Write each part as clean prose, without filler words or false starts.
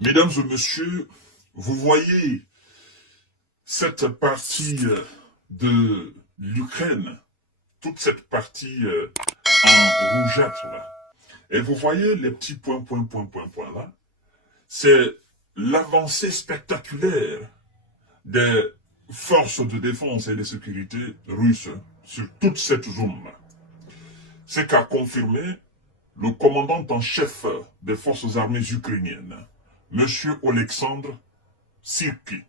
Mesdames et messieurs, vous voyez cette partie de l'Ukraine, toute cette partie en rougeâtre là. Et vous voyez les petits points là, c'est l'avancée spectaculaire des forces de défense et de sécurité russes sur toute cette zone-là. C'est qu'a confirmé le commandant en chef des forces armées ukrainiennes, M. Alexandre Sirki.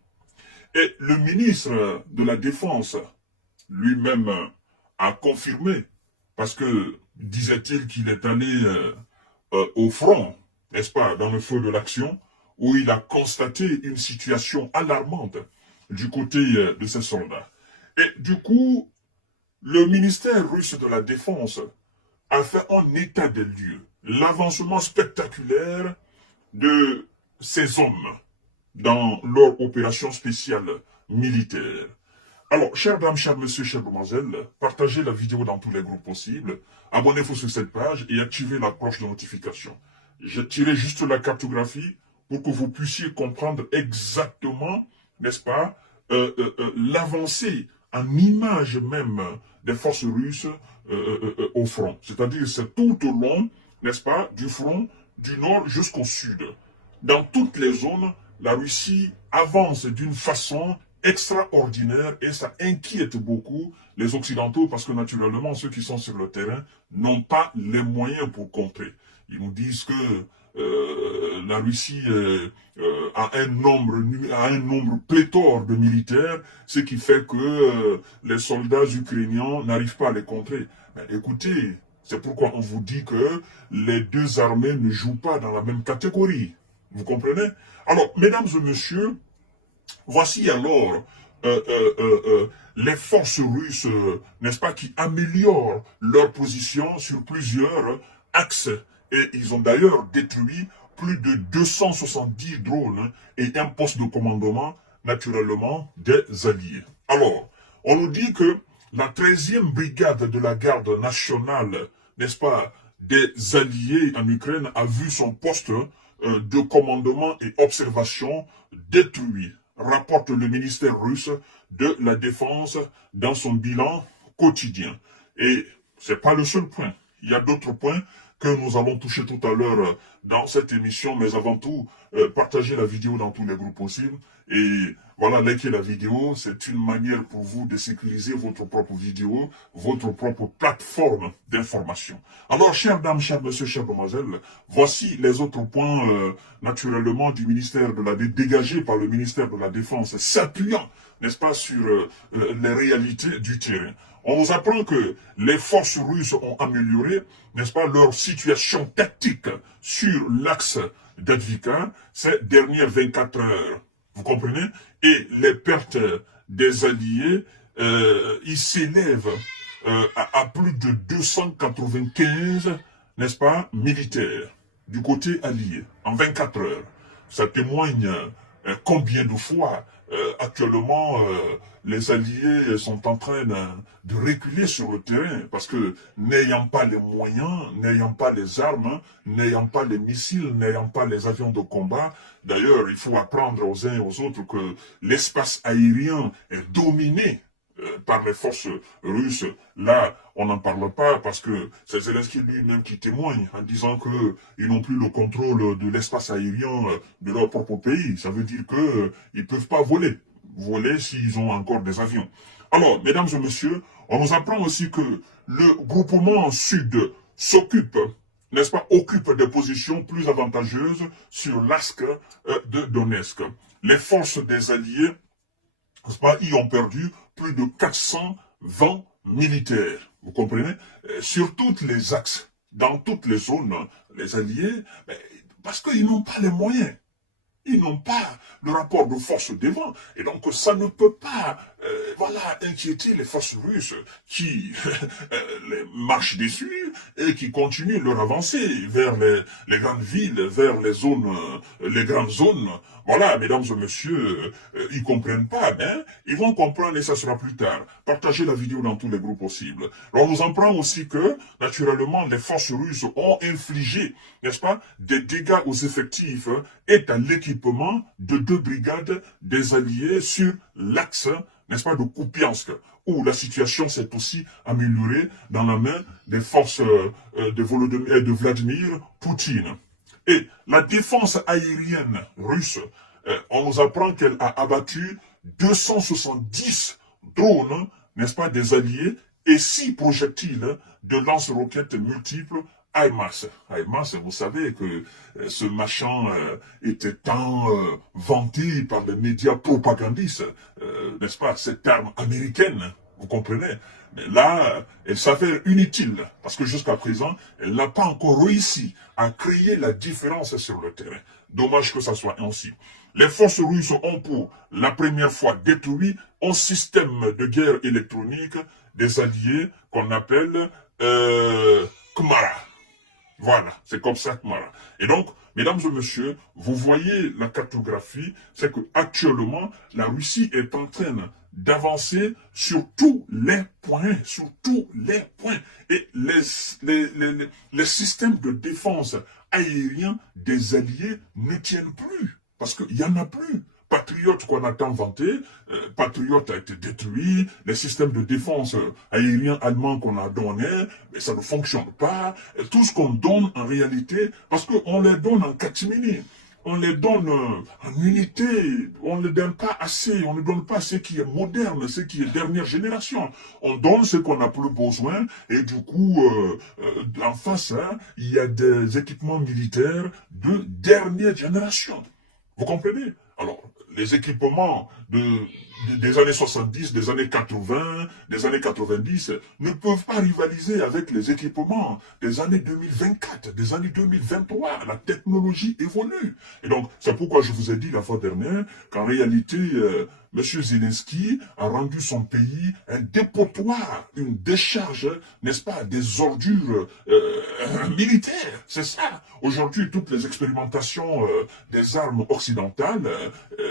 Et le ministre de la Défense lui-même a confirmé, parce que disait-il qu'il est allé au front, n'est-ce pas, dans le feu de l'action, où il a constaté une situation alarmante du côté de ses soldats. Et du coup, le ministère russe de la Défense a fait un état des lieux, l'avancement spectaculaire de ces hommes dans leur opération spéciale militaire. Alors, chères dames, chers messieurs, chères demoiselles, partagez la vidéo dans tous les groupes possibles, abonnez-vous sur cette page et activez la cloche de notification. J'ai tiré juste la cartographie pour que vous puissiez comprendre exactement, n'est-ce pas, l'avancée en image même des forces russes au front. C'est-à-dire, c'est tout au long, n'est-ce pas, du front du nord jusqu'au sud. Dans toutes les zones, la Russie avance d'une façon extraordinaire et ça inquiète beaucoup les Occidentaux parce que naturellement ceux qui sont sur le terrain n'ont pas les moyens pour contrer. Ils nous disent que la Russie a un nombre pléthore de militaires, ce qui fait que les soldats ukrainiens n'arrivent pas à les contrer. Mais écoutez, c'est pourquoi on vous dit que les deux armées ne jouent pas dans la même catégorie. Vous comprenez? Alors, mesdames et messieurs, voici alors les forces russes, n'est-ce pas, qui améliorent leur position sur plusieurs axes. Et ils ont d'ailleurs détruit plus de 270 drones et un poste de commandement, naturellement, des alliés. Alors, on nous dit que la 13e brigade de la garde nationale, n'est-ce pas, des alliés en Ukraine a vu son poste de commandement et observation détruit, rapporte le ministère russe de la Défense dans son bilan quotidien. Et c'est pas le seul point. Il y a d'autres points que nous allons toucher tout à l'heure dans cette émission, mais avant tout, partagez la vidéo dans tous les groupes possibles. Et voilà, likez la vidéo, c'est une manière pour vous de sécuriser votre propre vidéo, votre propre plateforme d'information. Alors, chères dames, chers messieurs, chères demoiselles, voici les autres points, naturellement, du ministère de la dégagés par le ministère de la Défense, s'appuyant, n'est-ce pas, sur les réalités du terrain. On nous apprend que les forces russes ont amélioré, n'est-ce pas, leur situation tactique sur l'axe d'Advika ces dernières 24 heures. Vous comprenez? Et les pertes des alliés, ils s'élèvent à plus de 295, n'est-ce pas, militaires du côté allié en 24 heures. Ça témoigne combien de fois actuellement les alliés sont en train de reculer sur le terrain parce que n'ayant pas les moyens, n'ayant pas les armes, n'ayant pas les missiles, n'ayant pas les avions de combat, d'ailleurs il faut apprendre aux uns et aux autres que l'espace aérien est dominé par les forces russes. Là, on n'en parle pas parce que c'est Zelensky lui-même qui témoigne en disant qu'ils n'ont plus le contrôle de l'espace aérien de leur propre pays. Ça veut dire qu'ils ne peuvent pas voler s'ils ont encore des avions. Alors, mesdames et messieurs, on nous apprend aussi que le groupement sud s'occupe, n'est-ce pas, occupe des positions plus avantageuses sur l'Asque de Donetsk. Les forces des alliés, n'est-ce pas, y ont perdu plus de 420 militaires. Vous comprenez? Sur tous les axes, dans toutes les zones, les alliés, parce qu'ils n'ont pas les moyens. Ils n'ont pas le rapport de force devant. Et donc, ça ne peut pas voilà, inquiéter les forces russes qui les marchent dessus et qui continuent leur avancée vers les grandes villes, vers les zones, les grandes zones, Voilà, mesdames et messieurs, ils comprennent pas, mais ils vont comprendre et ça sera plus tard. Partagez la vidéo dans tous les groupes possibles. Alors, on nous apprend aussi que, naturellement, les forces russes ont infligé, n'est-ce pas, des dégâts aux effectifs et à l'équipement de 2 brigades des Alliés sur l'axe, n'est-ce pas, de Kupiansk, où la situation s'est aussi améliorée dans la main des forces de Vladimir Poutine. Et la défense aérienne russe, on nous apprend qu'elle a abattu 270 drones, n'est-ce pas, des alliés, et 6 projectiles de lance-roquettes multiples HIMARS. HIMARS, vous savez que ce machin était tant vanté par les médias propagandistes, n'est-ce pas, cette arme américaine, vous comprenez? Mais là, elle s'avère inutile, parce que jusqu'à présent, elle n'a pas encore réussi à créer la différence sur le terrain. Dommage que ça soit ainsi. Les forces russes ont pour la première fois détruit un système de guerre électronique des alliés qu'on appelle Kmara. Voilà, c'est comme ça Kmara. Et donc, mesdames et messieurs, vous voyez la cartographie, c'est que actuellement la Russie est en train d'avancer sur tous les points, Et les systèmes de défense aériens des alliés ne tiennent plus, parce qu'il n'y en a plus. Patriote qu'on a tant vanté, Patriote a été détruit, les systèmes de défense aériens allemands qu'on a donnés, mais ça ne fonctionne pas. Tout ce qu'on donne en réalité, parce qu'on les donne en catimini, on les donne en unité, on ne les donne pas assez, on ne donne pas ce qui est moderne, ce qui est dernière génération. On donne ce qu'on n'a plus besoin, et du coup, en face, hein, il y a des équipements militaires de dernière génération. Vous comprenez? Alors, les équipements des années 70, des années 80, des années 90 ne peuvent pas rivaliser avec les équipements des années 2024, des années 2023. La technologie évolue. Et donc, c'est pourquoi je vous ai dit la fois dernière qu'en réalité, M. Zelensky a rendu son pays un dépotoir, une décharge, n'est-ce pas, des ordures militaires. C'est ça. Aujourd'hui, toutes les expérimentations des armes occidentales,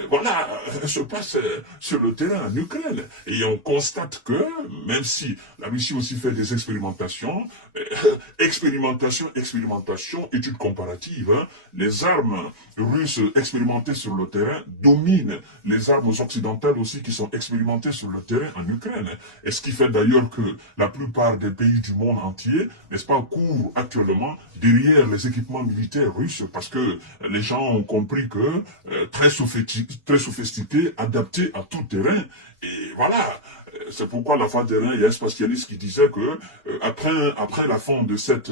voilà, se passent sur le terrain en Ukraine. Et on constate que, même si la Russie aussi fait des expérimentations, expérimentation, études comparatives, hein, les armes russes expérimentées sur le terrain dominent les armes occidentales aussi qui sont expérimentées sur le terrain en Ukraine. Et ce qui fait d'ailleurs que la plupart des pays du monde entier, n'est-ce pas, courent actuellement derrière les équipements militaires russes parce que les gens ont compris que très sophistiqués, adaptés à tout terrain. Et voilà, c'est pourquoi la fois dernière, il y a un spatialiste qui disait que après la fin de cette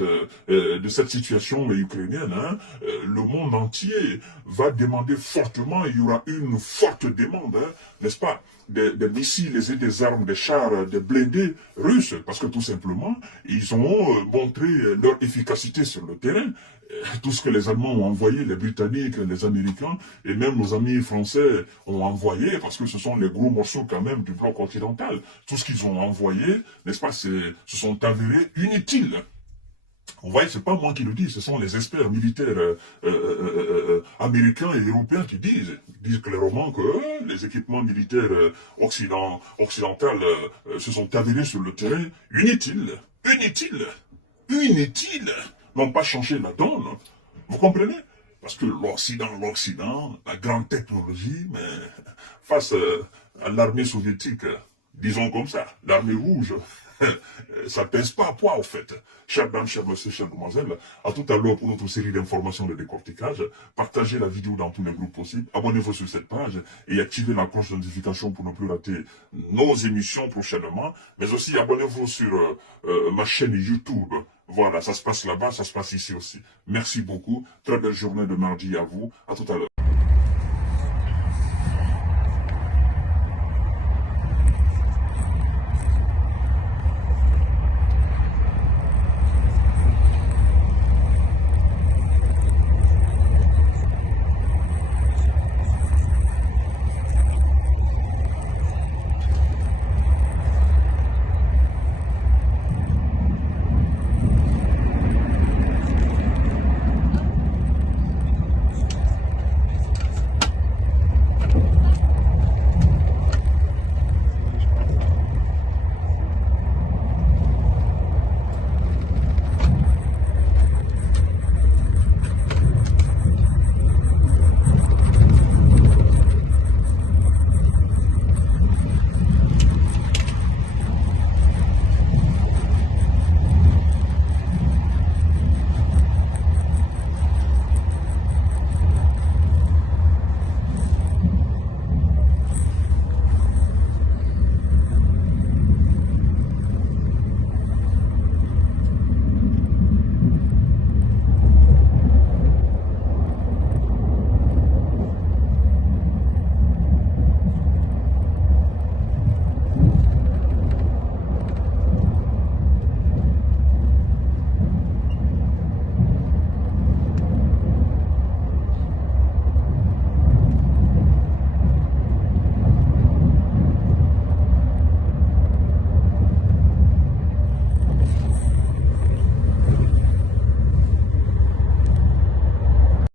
situation ukrainienne, hein, le monde entier va demander fortement, il y aura une forte demande, hein, n'est-ce pas, des missiles et des armes, des chars, des blindés russes, parce que tout simplement, ils ont montré leur efficacité sur le terrain. Tout ce que les Allemands ont envoyé, les Britanniques, les Américains, et même nos amis français ont envoyé, parce que ce sont les gros morceaux quand même du bloc occidental. Tout ce qu'ils ont envoyé, n'est-ce pas, se sont avérés inutiles. Vous voyez, c'est pas moi qui le dis, ce sont les experts militaires américains et européens qui disent clairement que les équipements militaires occidentaux se sont avérés sur le terrain inutiles, n'ont pas changé la donne. Vous comprenez? Parce que l'Occident, la grande technologie, mais face à l'armée soviétique, disons comme ça, l'armée rouge, ça pèse pas à poids, au fait. Chers dames, chers messieurs, chères demoiselles, à tout à l'heure pour notre série d'informations de décortiquage. Partagez la vidéo dans tous les groupes possibles. Abonnez-vous sur cette page et activez la cloche de notification pour ne plus rater nos émissions prochainement. Mais aussi, abonnez-vous sur ma chaîne YouTube. Voilà, ça se passe là-bas, ça se passe ici aussi. Merci beaucoup. Très belle journée de mardi à vous. À tout à l'heure.